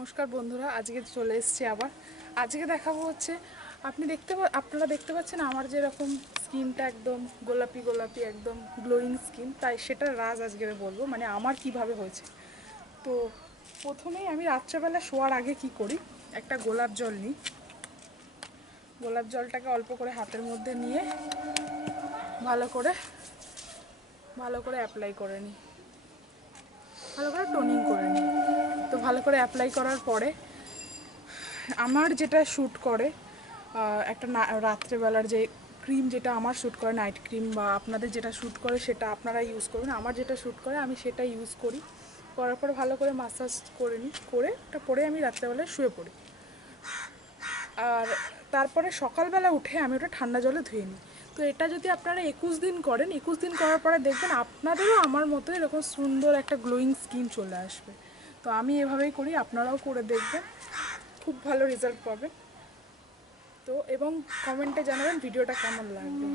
নমস্কার বন্ধুরা, আজকে চলে এসেছি আবার। আজকে দেখাবো হচ্ছে আপনারা দেখতে পাচ্ছেন আমার যেরকম স্কিনটা একদম গোলাপি গোলাপি একদম গ্লোয়িং স্কিন, তাই সেটার রাজ আজকে বলবো, মানে আমার কিভাবে হয়েছে। তো প্রথমেই আমি রাত্রেবেলা শোয়ার আগে কি করি, একটা গোলাপ জল নিই। গোলাপ জলটাকে অল্প করে হাতের মধ্যে নিয়ে ভালো করে অ্যাপ্লাই করে নিই, ভালো করে টোনিং করে নিই। তো ভালো করে অ্যাপ্লাই করার পরে আমার যেটা শ্যুট করে, একটা রাত্রেবেলার যে ক্রিম যেটা আমার শ্যুট করে, নাইট ক্রিম, বা আপনাদের যেটা শ্যুট করে সেটা আপনারা ইউজ করবেন। আমার যেটা শ্যুট করে আমি সেটা ইউজ করি। করার পরে ভালো করে মাসাজ করে নিই, করে ওটা পরে আমি রাত্রেবেলায় শুয়ে পড়ি। আর তারপরে সকালবেলা উঠে আমি ওটা ঠান্ডা জলে ধুয়ে নিই। তো এটা যদি আপনারা 21 দিন করেন, 21 দিন করার পরে দেখবেন আপনাদেরও আমার মতো এরকম সুন্দর একটা গ্লোয়িং স্কিন চলে আসবে। তো আমি এভাবেই করি, আপনারাও করে দেখবেন, খুব ভালো রেজাল্ট পাবেন। তো এবং কমেন্টে জানাবেন ভিডিওটা কেমন লাগবে।